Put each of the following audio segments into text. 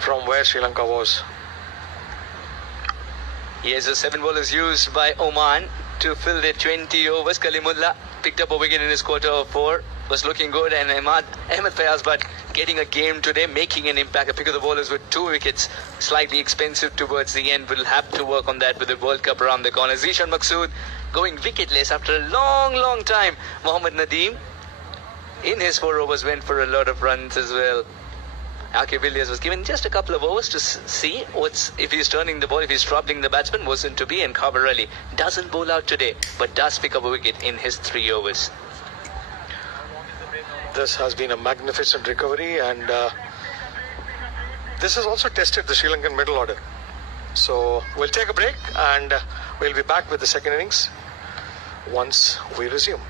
from where Sri Lanka was. Here's the 7 bowlers used by Oman to fill their 20 overs. Kalimullah picked up a wicket in his quarter of 4. Was looking good, and Ahmed Fayaz, but getting a game today, making an impact. A pick of the bowlers with 2 wickets, slightly expensive towards the end. We'll have to work on that with the World Cup around the corner. Zishan Maqsood going wicketless after a long time. Mohammad Nadeem in his 4 overs went for a lot of runs as well. Aqib Ilyas was given just a couple of overs to see if he's turning the ball, if he's troubling the batsman. Wasn't to be, and Khabar Ali doesn't bowl out today, but does pick up a wicket in his 3 overs. This has been a magnificent recovery, and this has also tested the Sri Lankan middle order. So we'll take a break, and we'll be back with the second innings once we resume.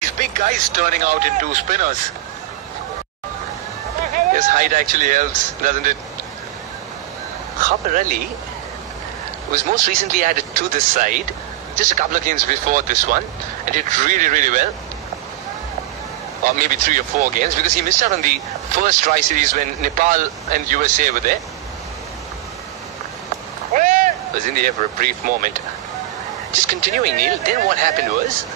These big guys turning out into spinners. Yes, height actually helps, doesn't it? Khabar Ali was most recently added to this side just a couple of games before this one, and did really well. Or maybe 3 or 4 games, because he missed out on the first try series when Nepal and USA were there. Was in the air for a brief moment. Just continuing, Neil, then what happened was,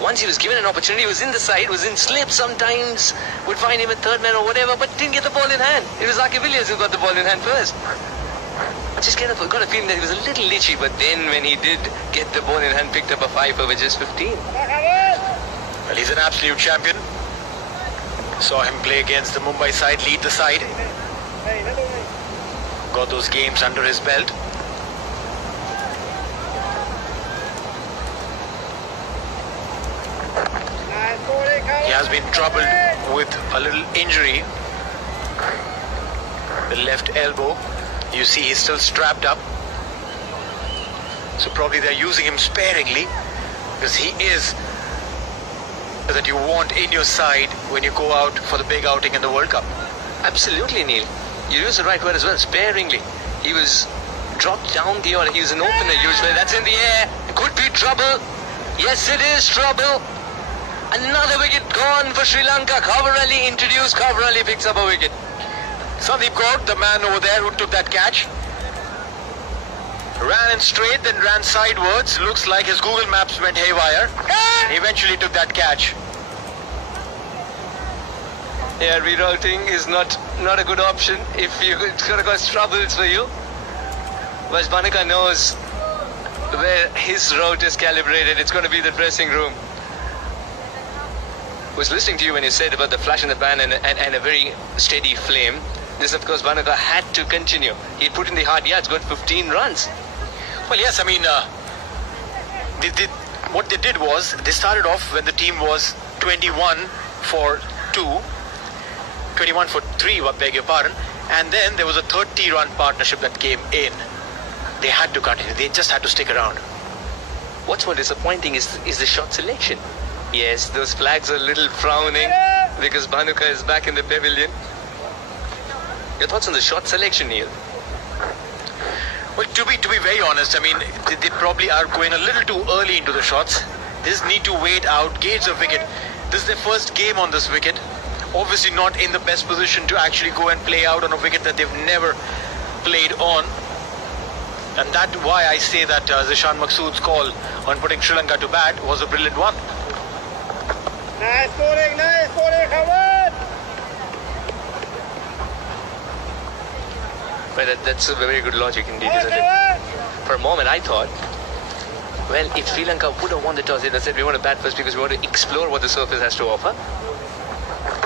once he was given an opportunity, he was in the side, was in slip sometimes, would find him a third man or whatever, but didn't get the ball in hand. It was Aqib Ilyas who got the ball in hand first. I just got a feeling that he was a little litchy, but then when he did get the ball in hand, picked up a 5 over just 15. Well, he's an absolute champion. Saw him play against the Mumbai side, lead the side. Got those games under his belt. He has been troubled with a little injury. The left elbow. You see he's still strapped up. So probably they're using him sparingly, because he is that you want in your side when you go out for the big outing in the World Cup. Absolutely, Neil. You use the right word as well, sparingly. He was dropped down the order. He was an opener usually. That's in the air. It could be trouble. Yes, it is trouble. Another wicket gone for Sri Lanka. Khabar Ali introduced. Khabar Ali picks up a wicket. Sandeep Kaur, the man over there who took that catch, ran in straight, then ran sidewards. Looks like his Google Maps went haywire. He eventually took that catch. Yeah, rerouting is not a good option if it's going to cause troubles for you. But Bhanuka knows where his route is calibrated. It's going to be the dressing room. I was listening to you when you said about the flash in the pan and a very steady flame. This, of course, Bhanuka had to continue. He put in the hard yards, got 15 runs. Well, yes, I mean, what they did was, they started off when the team was 21 for 2, 21 for 3, I beg your pardon, and then there was a 30-run partnership that came in. They had to continue. They just had to stick around. What's more disappointing is the shot selection. Yes, those flags are a little frowning because Bhanuka is back in the pavilion. Your thoughts on the shot selection, Neil? Well, to be very honest, I mean, they probably are going a little too early into the shots. They just need to wait out, gauge the wicket. This is their first game on this wicket. Obviously not in the best position to actually go and play out on a wicket that they've never played on. And that's why I say that Zishan Maqsood's call on putting Sri Lanka to bat was a brilliant one. Nice bowling, come on! Well, that's a very good logic indeed, isn't it? For a moment I thought, well, if Sri Lanka would have won the toss, they said we want to bat first because we want to explore what the surface has to offer.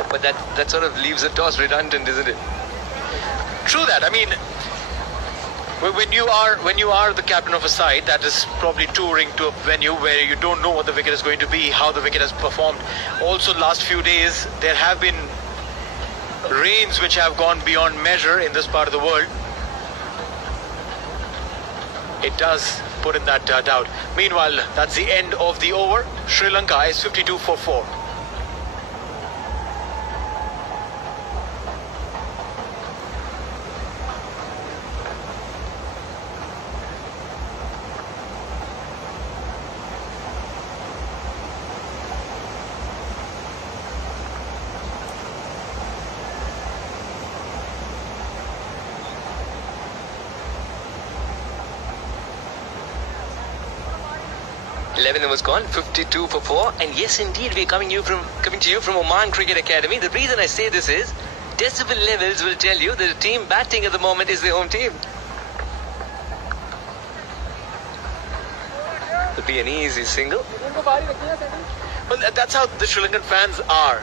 But that sort of leaves the toss redundant, isn't it? True that. I mean, When you are the captain of a side that is probably touring to a venue where you don't know what the wicket is going to be, how the wicket has performed. Also, last few days there have been rains which have gone beyond measure in this part of the world. It does put in that doubt. Meanwhile, that's the end of the over. Sri Lanka is 52 for 4. Was gone, 52 for 4, and yes, indeed, we're coming to you from Oman Cricket Academy. The reason I say this is decibel levels will tell you that the team batting at the moment is the home team. It'll be an easy single. Well, that's how the Sri Lankan fans are.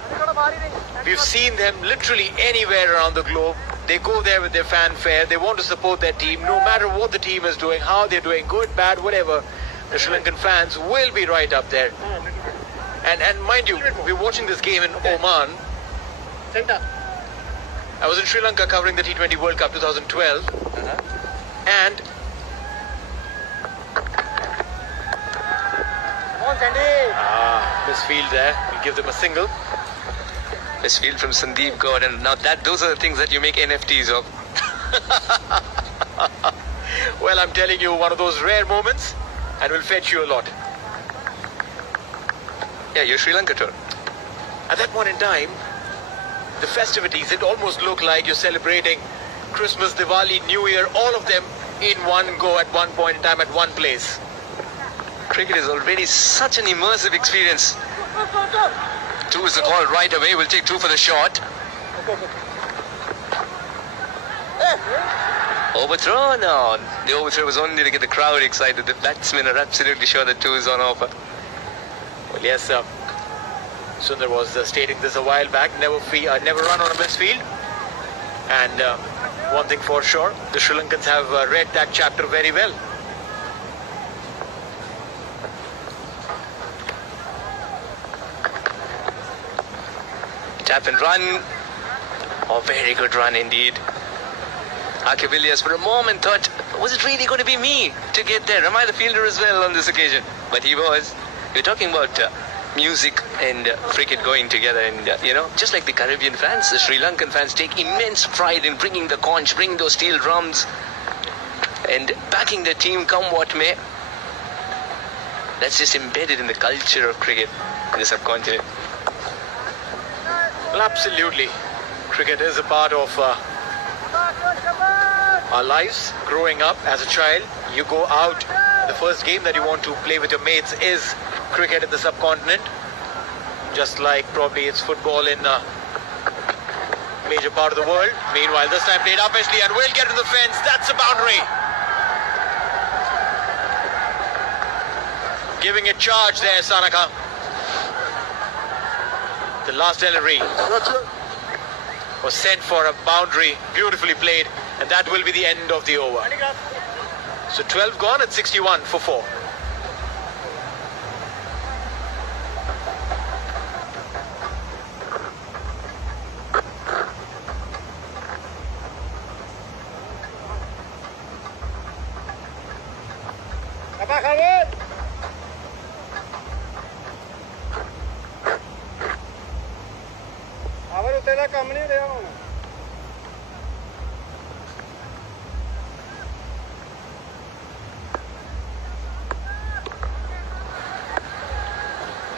We've seen them literally anywhere around the globe. They go there with their fanfare. They want to support their team, no matter what the team is doing, how they're doing, good, bad, whatever. The Sri Lankan fans will be right up there. And mind you, we're watching this game in Oman. I was in Sri Lanka covering the T20 World Cup 2012. And misfield there. We'll give them a single. Misfield from Sandeep Gordon. Now those are the things that you make NFTs of. Well, I'm telling you, one of those rare moments. And will fetch you a lot. Yeah, your Sri Lanka tour. At that point in time, the festivities, it almost looked like you're celebrating Christmas, Diwali, New Year, all of them in one go at one point in time at one place. Cricket is already such an immersive experience. 2 is the call right away. We'll take 2 for the shot. Overthrow? No, the overthrow was only to get the crowd excited. The batsmen are absolutely sure that 2 is on offer. Well, yes, Sundar was stating this a while back. Never run on a misfield. And one thing for sure, the Sri Lankans have read that chapter very well. Tap and run. Oh, very good run indeed. Archivillius for a moment thought, was it really going to be me to get there? Am I the fielder as well on this occasion? But he was. We're talking about music and cricket going together, and just like the Caribbean fans, the Sri Lankan fans take immense pride in bringing the conch, bringing those steel drums and backing their team come what may. That's just embedded in the culture of cricket in the subcontinent. Well, absolutely. Cricket is a part of our lives. Growing up as a child, you go out, the first game that you want to play with your mates is cricket in the subcontinent, just like probably it's football in a major part of the world. Meanwhile, this time played up Ashley and will get to the fence. That's a boundary. Giving it charge there, Sanaka. The last delivery was sent for a boundary, beautifully played, and that will be the end of the over. So 12 gone at 61 for 4.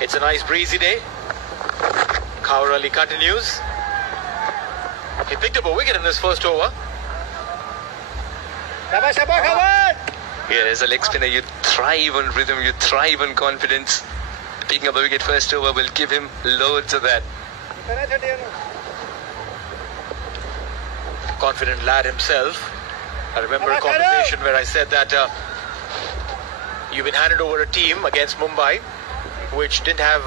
It's a nice breezy day. Kaur Ali continues. He picked up a wicket in his first over. Yeah, as a leg spinner, you thrive on rhythm, you thrive on confidence. Picking up a wicket first over will give him loads of that. Confident lad himself. I remember a conversation where I said that you've been handed over a team against Mumbai which didn't have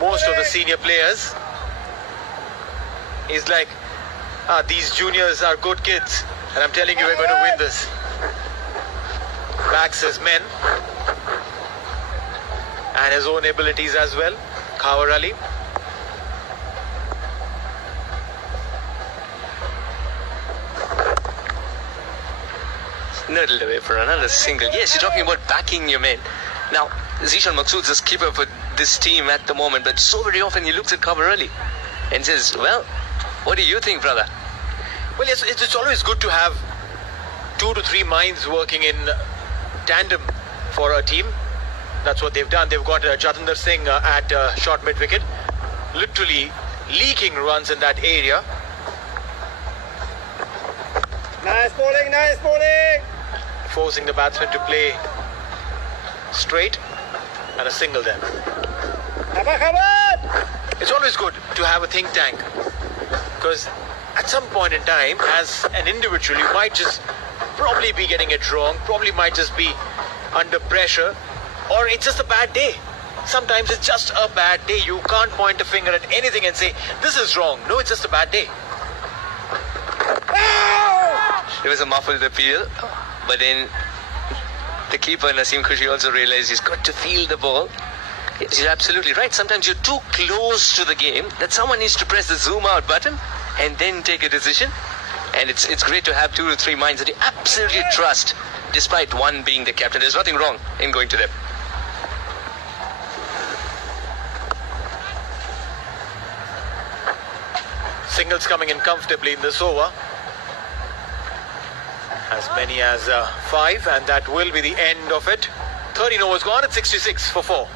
most of the senior players. He's like, These juniors are good kids, and I'm telling you, we're going to win this. Backs his men and his own abilities as well. Khawar Ali. Nurdled away for another single. Yes, you're talking about backing your men. Now, Zishan Maqsood's the skipper for this team at the moment, but so very often he looks at Khawar Ali and says, well, what do you think, brother? Well, yes, it's always good to have 2 to 3 minds working in tandem for a team. That's what they've done. They've got Jatinder Singh at short mid-wicket, literally leaking runs in that area. Nice bowling, nice bowling. Forcing the batsman to play straight, and a single there. It's always good to have a think tank, because at some point in time, as an individual, you might just probably be getting it wrong, probably might just be under pressure, or it's just a bad day. Sometimes it's just a bad day. You can't point a finger at anything and say, this is wrong. No, it's just a bad day. It was a muffled appeal, but then the keeper, Naseem Khushi, also realized he's got to feel the ball. He's absolutely right. Sometimes you're too close to the game that someone needs to press the zoom out button and then take a decision. And it's great to have 2 to 3 minds that you absolutely trust, despite one being the captain. There's nothing wrong in going to them. Singles coming in comfortably in this over. As many as 5, and that will be the end of it. 13 overs gone at 66 for 4.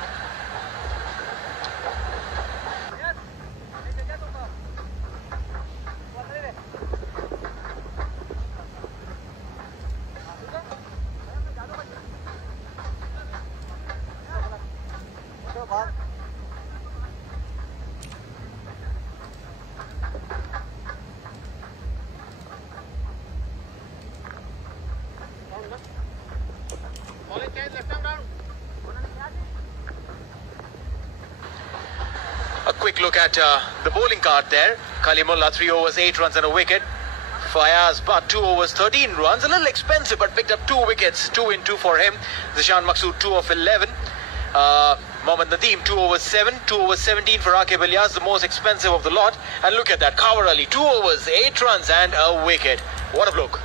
A quick look at the bowling card there. Kalimullah 3 overs 8 runs and a wicket. Fayaz Butt 2 overs 13 runs, a little expensive, but picked up 2 wickets, 2 in 2 for him. Zishan Maqsood 2 of 11. Mohammad Nadeem 2 overs 7, 2 overs 17 for Aqib Ilyas, the most expensive of the lot. And look at that, Khawar Ali 2 overs 8 runs and a wicket. What a bloke.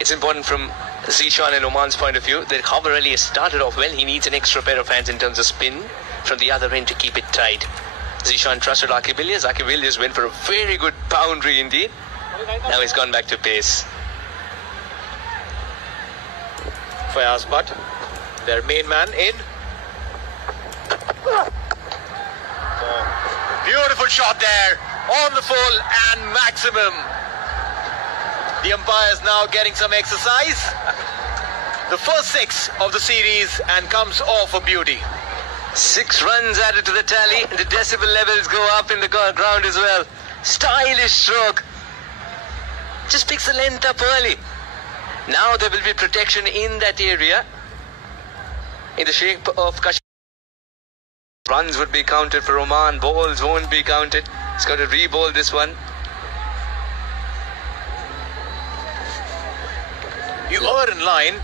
It's important from Zishan and Oman's point of view that Khawar Ali has started off well. He needs an extra pair of hands in terms of spin from the other end to keep it tight. Zishan trusted Aqib Ilyas. Aqib Ilyas went for a very good boundary indeed. Now he's gone back to pace. Fayaz Butt, their main man in. Beautiful shot there, on the full and maximum. The umpires now getting some exercise. The first 6 of the series and comes off for beauty. 6 runs added to the tally. The decibel levels go up in the ground as well. Stylish stroke. Just picks the length up early. Now there will be protection in that area in the shape of Kashmir. Runs would be counted for Oman. Balls won't be counted. He's got to re-bowl this one. You are in line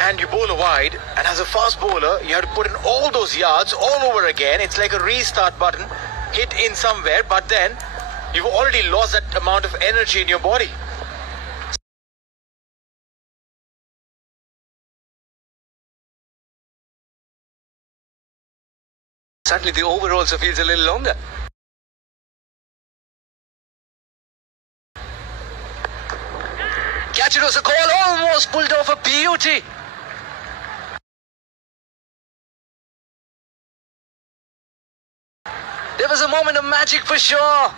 and you bowl a wide, and as a fast bowler you have to put in all those yards all over again. It's like a restart button hit in somewhere, but then you've already lost that amount of energy in your body. Suddenly the over also feels a little longer. Catch it was a call, almost pulled off a beauty. There was a moment of magic for sure.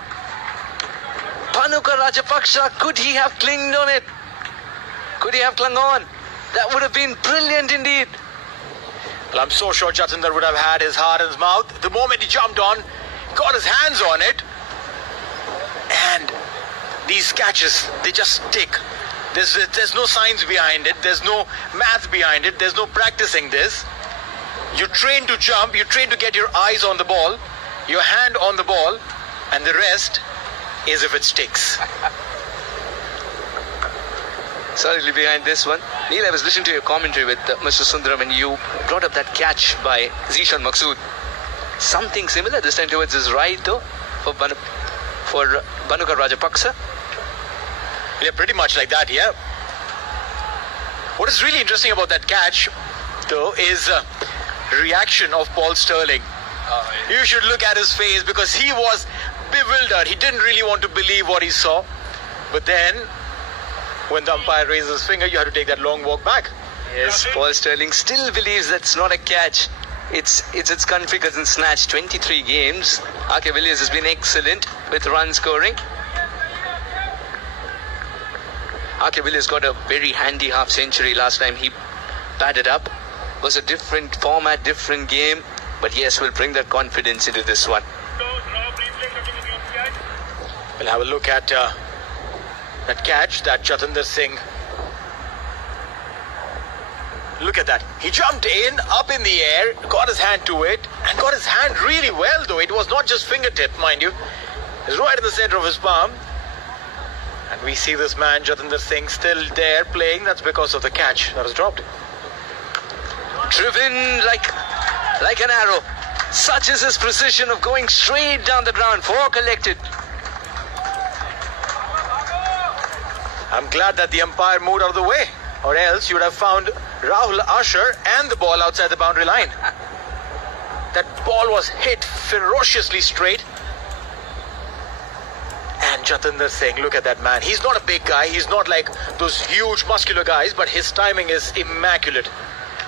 Panuka Rajapaksha, could he have clinged on it? Could he have clung on? That would have been brilliant indeed. Well, I'm so sure Jatinder would have had his heart in his mouth. The moment he jumped on, got his hands on it. And these catches, they just stick. There's no science behind it. There's no math behind it. There's no practicing this. You train to jump. You train to get your eyes on the ball. your hand on the ball, and the rest is if it sticks. Solidly behind this one. Neil, I was listening to your commentary with Mr. Sundaram, and you brought up that catch by Zishan Maqsood. Something similar this time towards his right, though, for Bhanukar Rajapaksa. Yeah, pretty much like that, yeah. What is really interesting about that catch, though, is reaction of Paul Sterling. You should look at his face, because he was bewildered. He didn't really want to believe what he saw. But then, when the umpire raises his finger, you have to take that long walk back. Yes, Paul Sterling still believes that's not a catch. It's its configuration snatch. 23 games. R.K. Villiers has been excellent with run scoring. R.K. Villiers got a very handy half century last time he batted up. It was a different format, different game. But yes, we'll bring that confidence into this one. We'll have a look at that catch that Jatinder Singh. Look at that. He jumped in, up in the air, got his hand to it, and got his hand really well, though. It was not just fingertip, mind you. It's right in the center of his palm. And we see this man, Jatinder Singh, still there playing. That's because of the catch that was dropped. Driven like an arrow. Such is his precision of going straight down the ground. 4 collected. I'm glad that the umpire moved out of the way, or else you would have found Rahul Asher and the ball outside the boundary line. That ball was hit ferociously straight. And Jatinder Singh, look at that man. He's not a big guy. He's not like those huge muscular guys, but his timing is immaculate.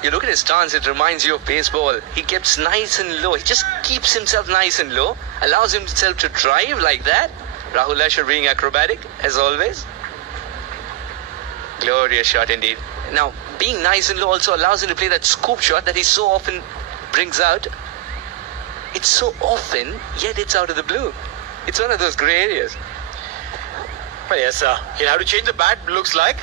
You look at his stance, it reminds you of baseball. He keeps nice and low. He just keeps himself nice and low, allows himself to drive like that. Rahul Asher being acrobatic, as always. Glorious shot indeed. Now, being nice and low also allows him to play that scoop shot that he so often brings out. It's so often, yet it's out of the blue. It's one of those grey areas. Well, yes, he'll have to change the bat, looks like.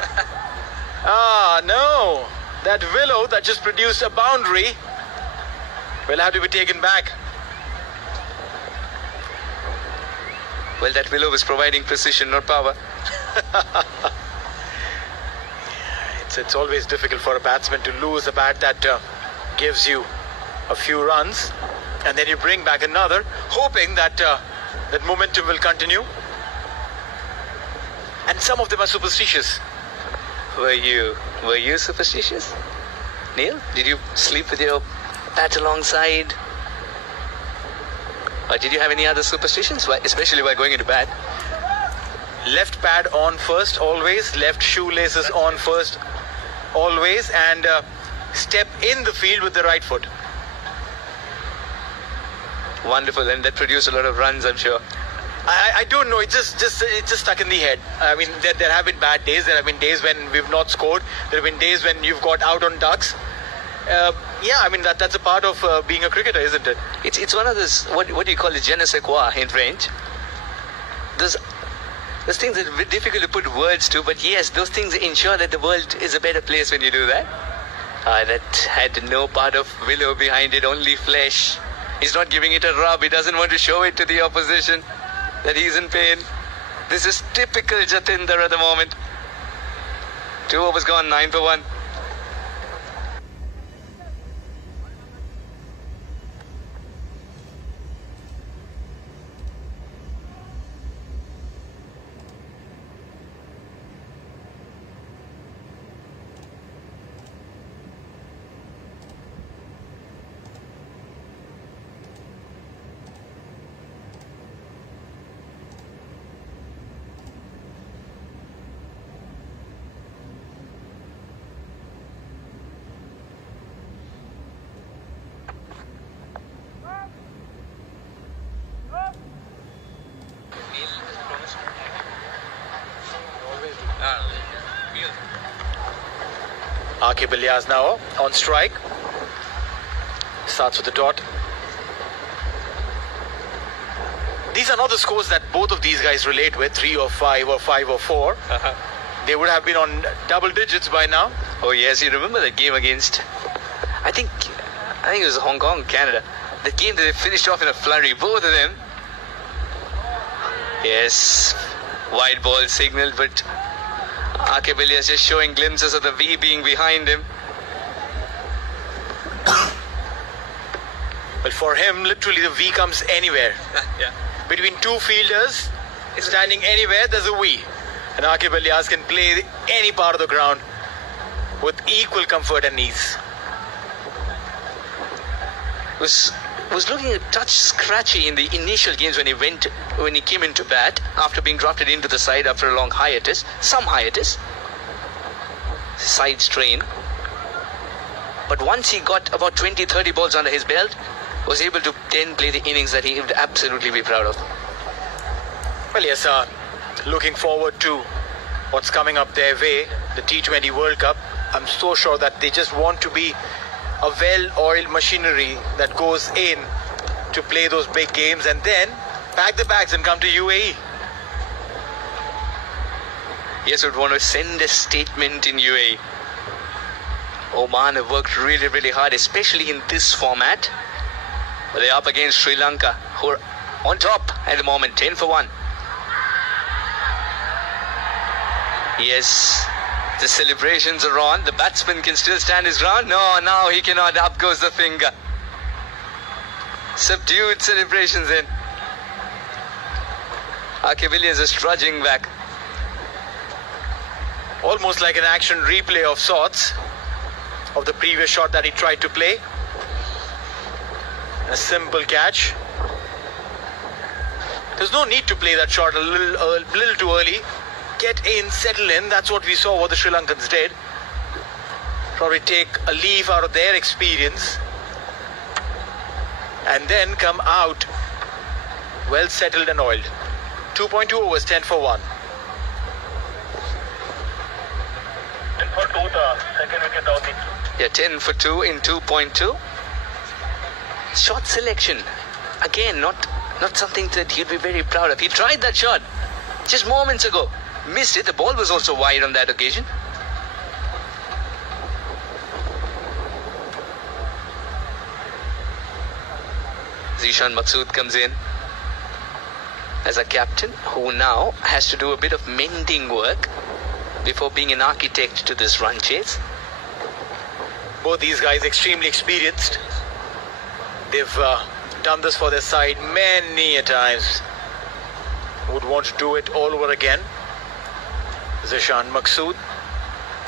No. That willow that just produced a boundary will have to be taken back. Well, that willow was providing precision, not power. It's always difficult for a batsman to lose a bat that gives you a few runs, and then you bring back another, hoping that that momentum will continue. And some of them are superstitious. Were you superstitious? Neil, did you sleep with your bat alongside? Or did you have any other superstitions, especially while going into bat? Left pad on first, always. Left shoelaces on first, always. And step in the field with the right foot. Wonderful, and that produced a lot of runs, I'm sure. I don't know. It's just stuck in the head. I mean, there have been bad days. There have been days when we've not scored. There have been days when you've got out on ducks. Yeah, I mean that's a part of being a cricketer, isn't it? It's one of those what do you call it, je ne sais quoi in French. Those things that are difficult to put words to, but yes, those things ensure that the world is a better place when you do that. That had no part of willow behind it, only flesh. He's not giving it a rub. He doesn't want to show it to the opposition that he's in pain. This is typical Jatinder at the moment. 2 overs gone, 9 for 1. R.K. Villiers now on strike. Starts with the dot. These are not the scores that both of these guys relate with, 3 or 5 or 5 or 4. They would have been on double digits by now. Oh yes, you remember that game against, I think it was Hong Kong, Canada. the game that they finished off in a flurry, both of them. Yes, wide ball signaled, but Akib Ilyas just showing glimpses of the V being behind him. Well, for him, literally the V comes anywhere. Yeah. Between two fielders, standing anywhere, there's a V. And Akib Ilyas can play any part of the ground with equal comfort and ease. Was looking a touch scratchy in the initial games when he came into bat after being drafted into the side after a long hiatus, side strain. But once he got about 20-30 balls under his belt, was able to then play the innings that he would absolutely be proud of. Well, yes, looking forward to what's coming up their way, the T20 World Cup. I'm so sure that they just want to be a well-oiled machinery that goes in to play those big games and then pack the bags and come to UAE. Yes, would want to send a statement in UAE. Oman have worked really, really hard, especially in this format. But they're up against Sri Lanka, who are on top at the moment, 10 for 1. Yes, the celebrations are on. The batsman can still stand his ground. No, now he cannot. Up goes the finger. Subdued celebrations then. Akib Ilyas is trudging back. Almost like an action replay of sorts of the previous shot that he tried to play. A simple catch. There's no need to play that shot a little too early. Get in, settle in. That's what we saw what the Sri Lankans did. Probably take a leaf out of their experience and then come out well settled and oiled. 2.2 overs, 10 for 1. 10 for 2, the second wicket out. Yeah, 10 for 2 in 2.2. Shot selection. Again, not something that he'd be very proud of. He tried that shot just moments ago. Missed it. The ball was also wide on that occasion. Zishan Maqsood comes in as a captain who now has to do a bit of mending work before being an architect to this run chase. Both these guys extremely experienced. They've done this for their side many a times. Would want to do it all over again. Zishan Maqsood,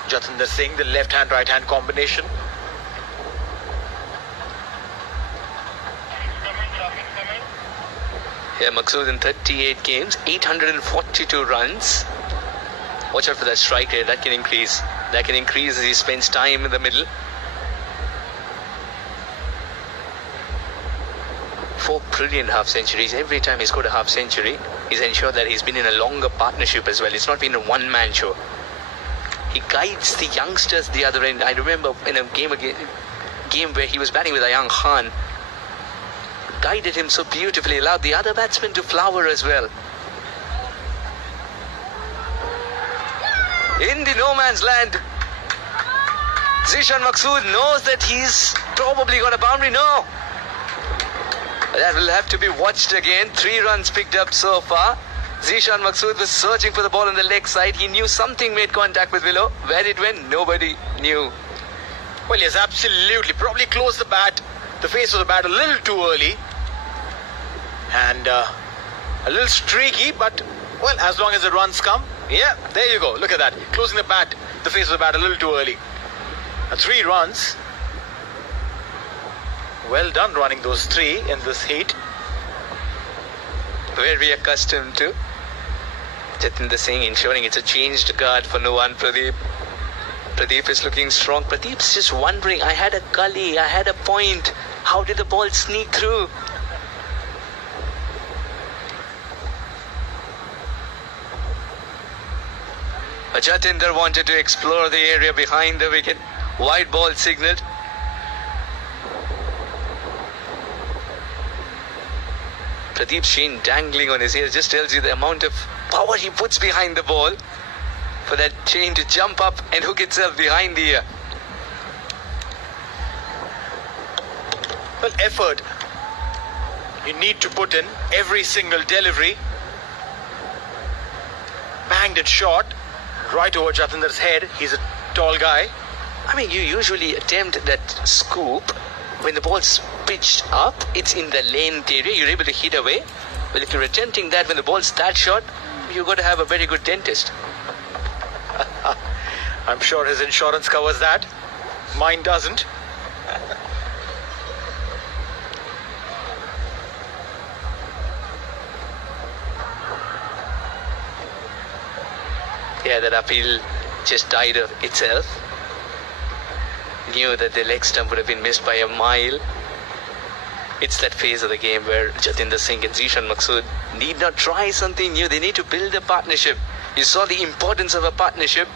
Jatinder Singh, the left-hand, right-hand combination. Yeah, Maqsood in 38 games, 842 runs. Watch out for that strike rate, that can increase. That can increase as he spends time in the middle. 4 brilliant half centuries. Every time he scored a half century, he's ensured that he's been in a longer partnership as well. It's not been a one-man show. He guides the youngsters the other end. I remember in a game where he was batting with Ayaan Khan, guided him so beautifully, allowed the other batsmen to flower as well. In the no man's land, Zishan Maqsood knows that he's probably got a boundary. No. That will have to be watched again. 3 runs picked up so far. Zishan Maqsood was searching for the ball on the leg side. He knew something made contact with Willow. Where it went, nobody knew. Well, yes, absolutely. Probably closed the face of the bat a little too early. And a little streaky, but, well, as long as the runs come, yeah, there you go. Look at that. Closing the face of the bat a little too early. 3 runs. Well done running those 3 in this heat. Very accustomed to. Jatinder Singh ensuring it's a changed guard for Nuwan Pradeep. Pradeep is looking strong. Pradeep's just wondering, I had a gully, I had a point. How did the ball sneak through? Jatinder wanted to explore the area behind the wicket. Wide ball signalled. Pradeep's chain dangling on his ear just tells you the amount of power he puts behind the ball for that chain to jump up and hook itself behind the ear. Well, effort You need to put in every single delivery. Banged it short, right over Jatinder's head. He's a tall guy. I mean, you usually attempt that scoop when the ball's pitched up. It's in the length area. You're able to hit away. But if you're attempting that when the ball's that short, you've got to have a very good dentist. I'm sure his insurance covers that. Mine doesn't. Yeah, that appeal just died of itself. Knew that the leg stump would have been missed by a mile. It's that phase of the game where Jatinder Singh and Zishan Maqsood need not try something new. They need to build a partnership. You saw the importance of a partnership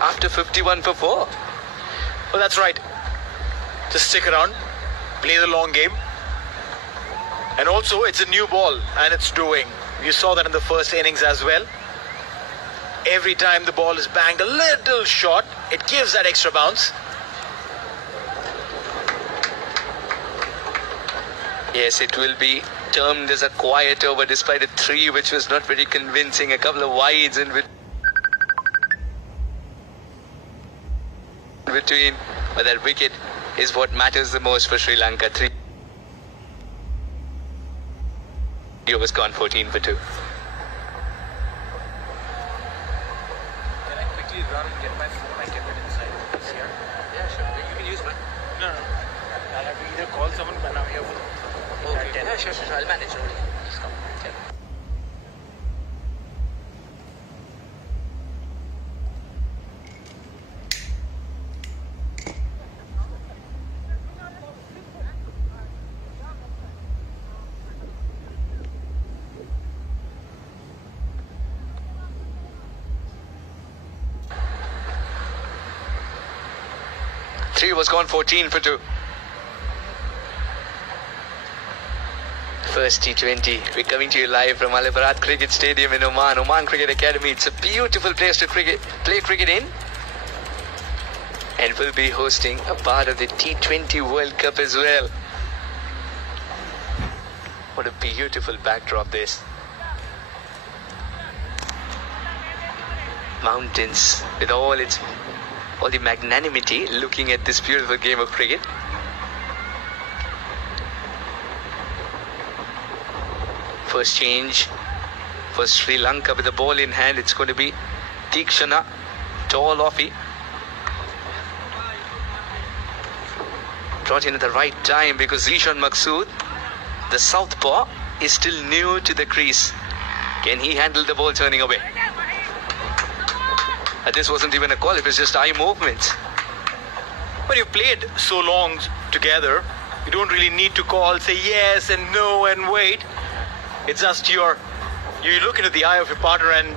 after 51 for 4. Well, that's right. Just stick around, play the long game. And also, it's a new ball and it's doing. You saw that in the first innings as well. Every time the ball is banged a little short, it gives that extra bounce. Yes, it will be termed as a quiet over despite a 3 which was not very convincing. A couple of wides in between. But that wicket is what matters the most for Sri Lanka. 3 overs gone, 14 for 2. Run and get my phone, I kept it inside here. Yeah, sure. You can use mine. No. I'll have to either call someone, but now here. Okay. Yeah, sure. I'll manage. Just come. Yeah. Three was gone, 14 for 2. First T20. We're coming to you live from Al Barat Cricket Stadium in Oman. Oman Cricket Academy. It's a beautiful place to play cricket in. And we'll be hosting a part of the T20 World Cup as well. What a beautiful backdrop this. Mountains with all the magnanimity looking at this beautiful game of cricket. First change for Sri Lanka with the ball in hand. It's going to be Tikshana, tall offie. Brought in at the right time because Zishan Maqsood, the southpaw, is still new to the crease. Can he handle the ball turning away? This wasn't even a call, it was just eye movements. When you played so long together, you don't really need to call, say yes and no and wait. It's just you look into the eye of your partner and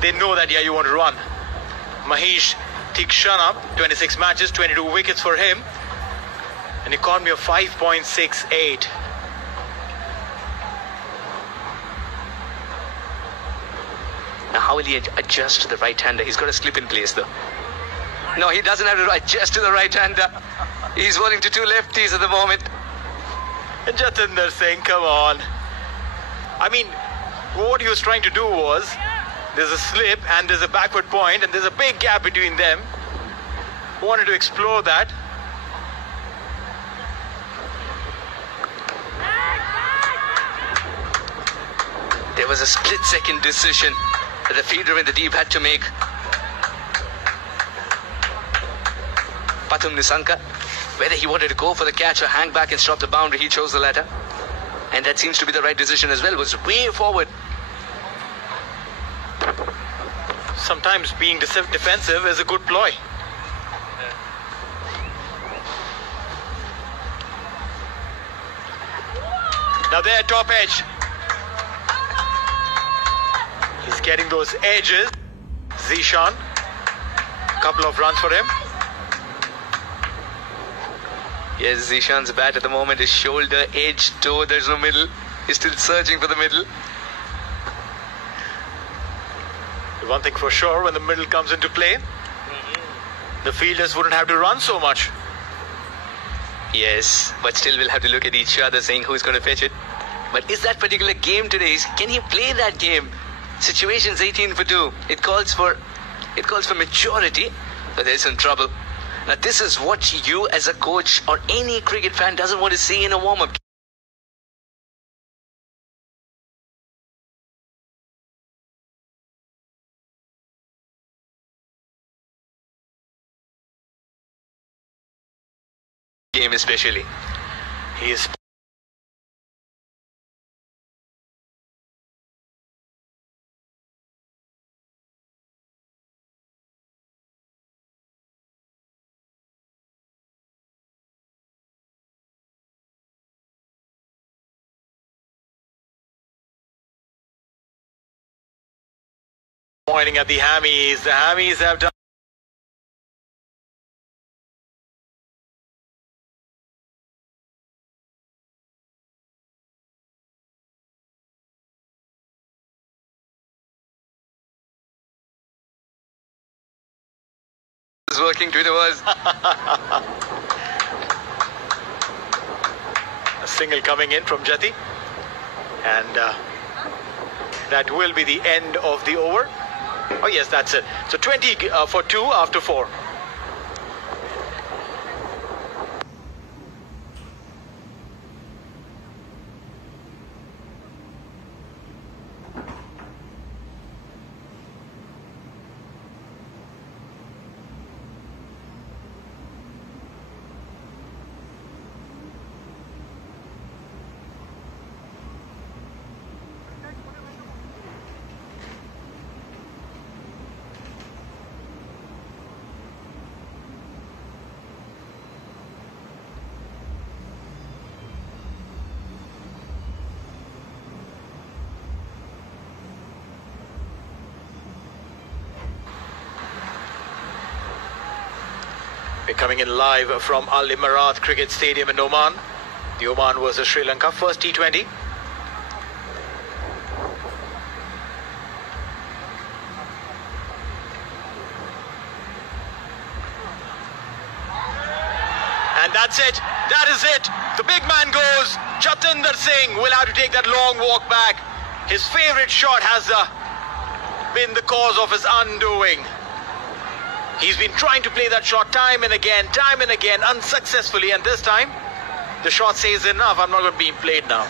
they know that, yeah, you want to run. Mahesh Tikshana, 26 matches, 22 wickets for him. An economy of 5.68. Now how will he adjust to the right-hander? He's got a slip in place though. No, he doesn't have to adjust to the right-hander. He's bowling to 2 lefties at the moment. And Jatinder saying, come on. I mean, what he was trying to do was, there's a slip and there's a backward point and there's a big gap between them. Wanted to explore that. There was a split-second decision that the fielder in the deep had to make. Pathum Nissanka, whether he wanted to go for the catch or hang back and stop the boundary, he chose the latter. And that seems to be the right decision as well. Was way forward. Sometimes being defensive is a good ploy. Now there, top edge. He's getting those edges. Zishan. Couple of runs for him. Yes, Zishan's bat at the moment is shoulder, edge, toe. There's no middle. He's still searching for the middle. One thing for sure, when the middle comes into play, the fielders wouldn't have to run so much. Yes, but still we'll have to look at each other saying who's going to fetch it. But is that particular game today, can he play that game? Situation's 18 for 2. It calls for maturity, but there's some trouble. Now this is what you as a coach or any cricket fan doesn't want to see in a warm-up. Game especially. He is pointing at the hammies. The hammies have done It's working, Twitter was. a single coming in from Jati, and that will be the end of the over. Oh yes, that's it. So 20 for 2 after 4. We're coming in live from Al Imarat Cricket Stadium in Oman. The Oman versus Sri Lanka first T20. And that's it. That is it. The big man goes. Jatinder Singh will have to take that long walk back. His favourite shot has been the cause of his undoing. He's been trying to play that shot time and again, unsuccessfully. And this time, the shot says enough. I'm not going to be played now.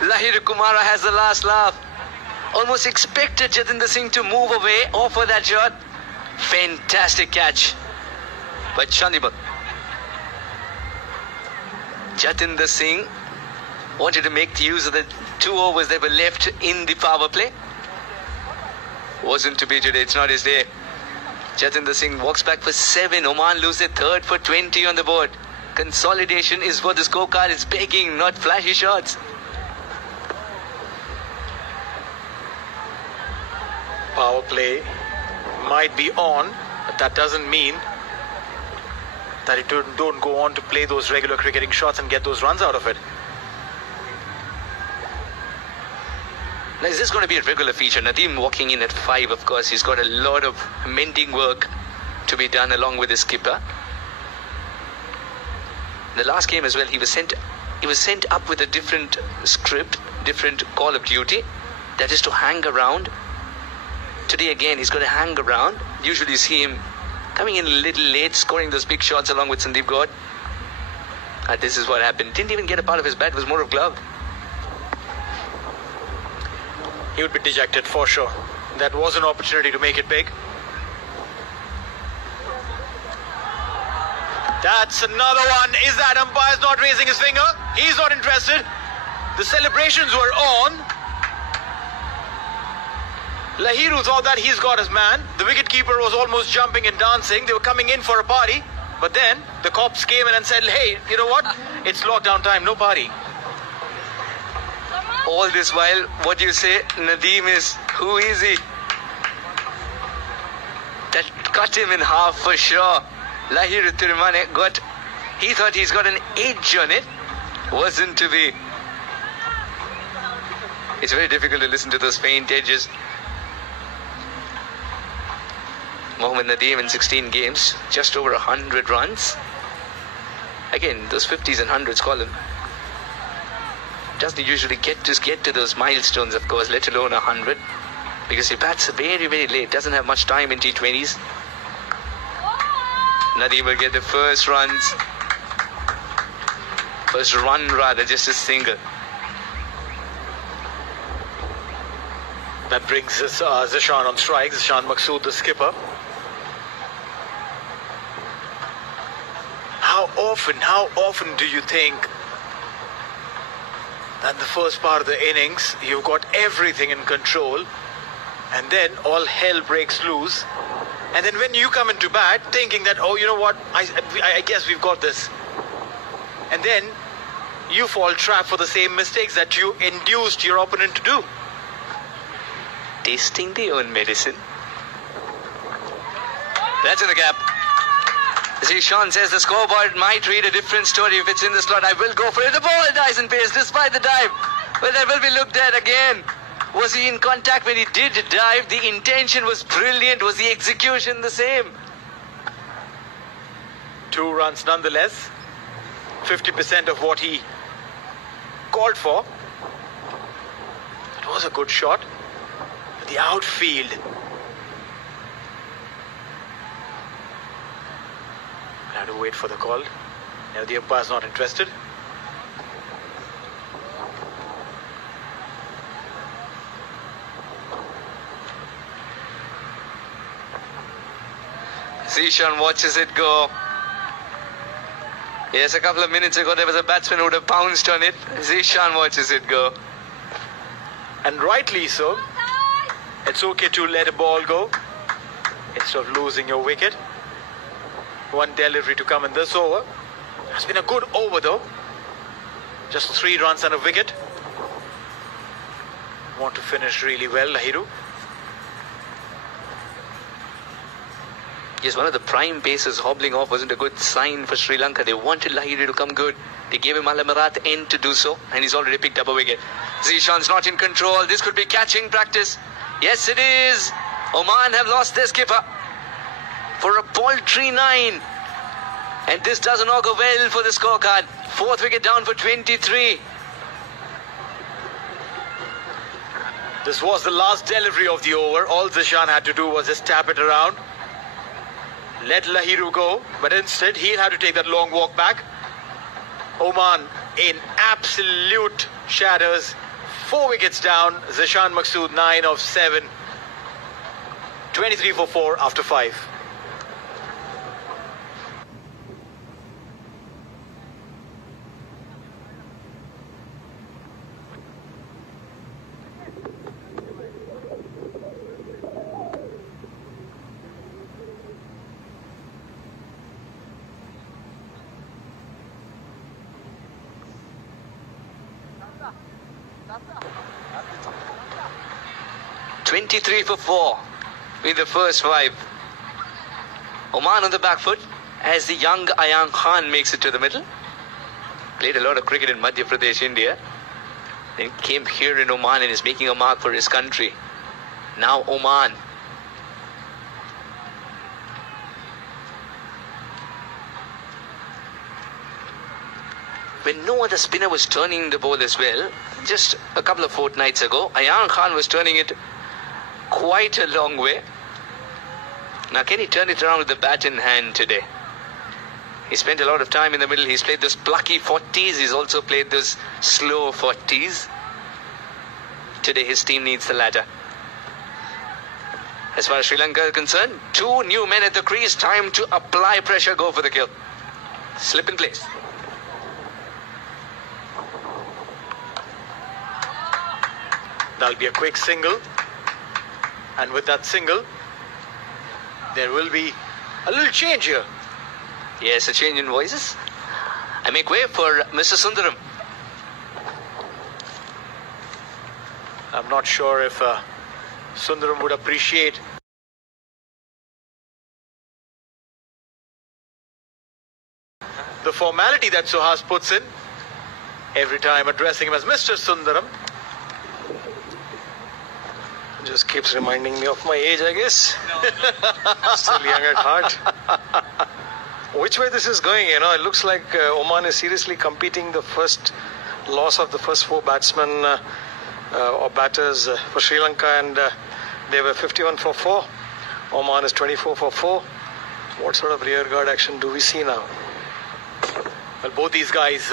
Lahir Kumara has the last laugh. Almost expected Jatinder Singh to move away, offer that shot. Fantastic catch. But Chandimal. Jatinder Singh wanted to make use of the 2 overs that were left in the power play. Wasn't to be today. It's not his day. Jatinder Singh walks back for 7. Oman lose their third for 20 on the board. Consolidation is what the scorecard is begging, not flashy shots. Power play might be on, but that doesn't mean that it don't go on to play those regular cricketing shots and get those runs out of it. Now, is this going to be a regular feature? Nadeem walking in at 5, of course. He's got a lot of mending work to be done along with his skipper. The last game as well, he was sent up with a different script, different call of duty. That is to hang around. Today again, he's going to hang around. Usually you see him coming in a little late, scoring those big shots along with Sandeep Gaur. This is what happened. Didn't even get a part of his bat, it was more of glove. He would be dejected for sure. That was an opportunity to make it big. That's another one. Is that umpire's not raising his finger? He's not interested. The celebrations were on. Lahiru thought that he's got his man. The wicketkeeper was almost jumping and dancing. They were coming in for a party. But then the cops came in and said, hey, you know what? It's lockdown time, no party. All this while, what you say, Nadeem is, who is he? That cut him in half for sure. Lahir Tirumane he thought he's got an edge on it. Wasn't to be. It's very difficult to listen to those faint edges. Mohammad Nadeem in 16 games, just over 100 runs. Again, those 50s and 100s, Colin, doesn't usually get to those milestones, of course, let alone 100, because he bats very, very late, doesn't have much time in T20s. Nadeem will get the first run rather, just a single. That brings us Zishan on strike. Zishan Maqsood, the skipper. How often do you think that in the first part of the innings you've got everything in control and then all hell breaks loose, and then when you come into bat thinking that, oh, you know what, I guess we've got this, and then you fall trap for the same mistakes that you induced your opponent to do. Tasting their own medicine. That's in the gap. Zishan says the scoreboard might read a different story if it's in the slot. I will go for it. The ball dies in pace despite the dive. Well, that will be looked at again. Was he in contact when he did dive? The intention was brilliant. Was the execution the same? 2 runs nonetheless. 50% of what he called for. It was a good shot. The outfield. We'll have to wait for the call. Now the umpire's not interested. Zishan watches it go. Yes, a couple of minutes ago there was a batsman who would have pounced on it. Zishan watches it go. And rightly so. It's okay to let a ball go instead of losing your wicket. One delivery to come in this over. It's been a good over though. Just 3 runs and a wicket. Want to finish really well, Lahiru. Yes, one of the prime paces hobbling off wasn't a good sign for Sri Lanka. They wanted Lahiru to come good. They gave him Al-Amarat end to do so, and he's already picked up a wicket. Zishan's not in control. This could be catching practice. Yes, it is. Oman have lost their skipper for a paltry 9. And this doesn't augur well for the scorecard. 4th wicket down for 23. This was the last delivery of the over. All Zishan had to do was just tap it around. Let Lahiru go. But instead, he'll have to take that long walk back. Oman in absolute shatters. 4 wickets down. Zishan Maqsood 9 of 7. 23 for 4 after 5. Three for 4 with the first 5. Oman on the back foot as the young Ayaan Khan makes it to the middle. Played a lot of cricket in Madhya Pradesh, India. Then came here in Oman and is making a mark for his country. Now Oman. When no other spinner was turning the ball as well, just a couple of fortnights ago, Ayaan Khan was turning it quite a long way. Now can he turn it around with the bat in hand today? He spent a lot of time in the middle. He's played those plucky 40s. He's also played those slow 40s. Today his team needs the latter. As far as Sri Lanka is concerned, 2 new men at the crease. Time to apply pressure, go for the kill. Slip in place. That'll be a quick single. And with that single, there will be a little change here. Yes, a change in voices. I make way for Mr. Sundaram. I'm not sure if Sundaram would appreciate the formality that Suhas puts in every time addressing him as Mr. Sundaram. Just keeps reminding me of my age, I guess. Still young at heart. which way this is going, it looks like Oman is seriously competing. The first loss of the first 4 batsmen or batters for Sri Lanka, and they were 51 for 4. Oman is 24 for 4. What sort of rear guard action do we see now? Well, both these guys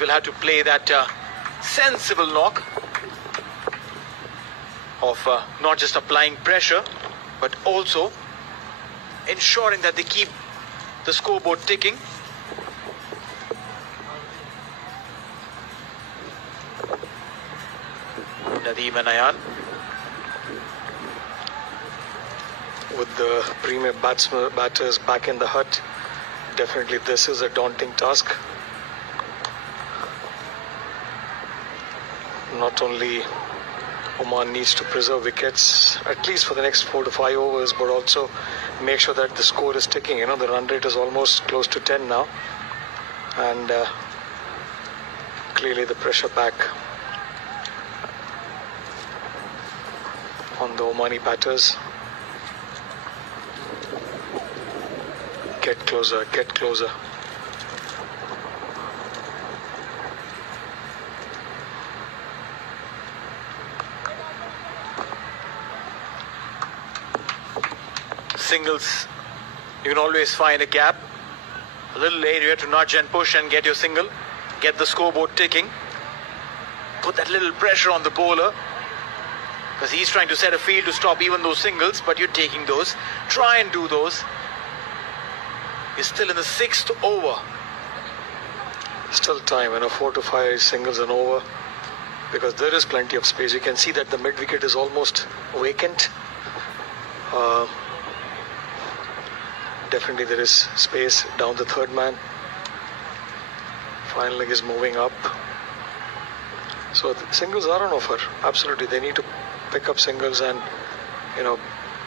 will have to play that sensible knock of not just applying pressure, but also ensuring that they keep the scoreboard ticking. Nadeem and Ayan. With the premier batters back in the hut, definitely this is a daunting task. Not only Oman needs to preserve wickets, at least for the next 4 to 5 overs, but also make sure that the score is ticking. The run rate is almost close to 10 now. And clearly the pressure back on the Omani batters. Get closer, get closer. Singles, you can always find a gap, a little area to nudge and push and get your single, get the scoreboard ticking, put that little pressure on the bowler, because he's trying to set a field to stop even those singles, but you're taking those. Try and do those. You're still in the 6th over. Still time, 4 to 5 singles and over, because there is plenty of space. You can see that the mid wicket is almost vacant. Definitely there is space down the 3rd man. Final leg is moving up. So the singles are on offer. Absolutely, they need to pick up singles and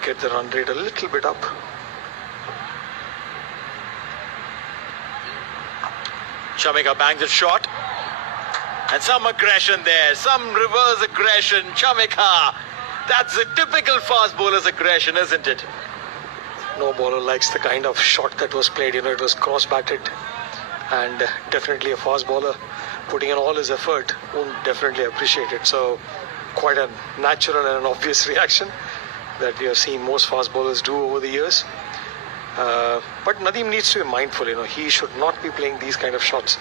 get the run rate a little bit up. Chamika bangs it short. And some aggression there, some reverse aggression. Chamika, that's a typical fast bowler's aggression, isn't it? No bowler likes the kind of shot that was played. It was cross-batted, and definitely a fast bowler putting in all his effort won't definitely appreciate it. So quite a natural and an obvious reaction that we have seen most fast bowlers do over the years. But Nadeem needs to be mindful. He should not be playing these kind of shots.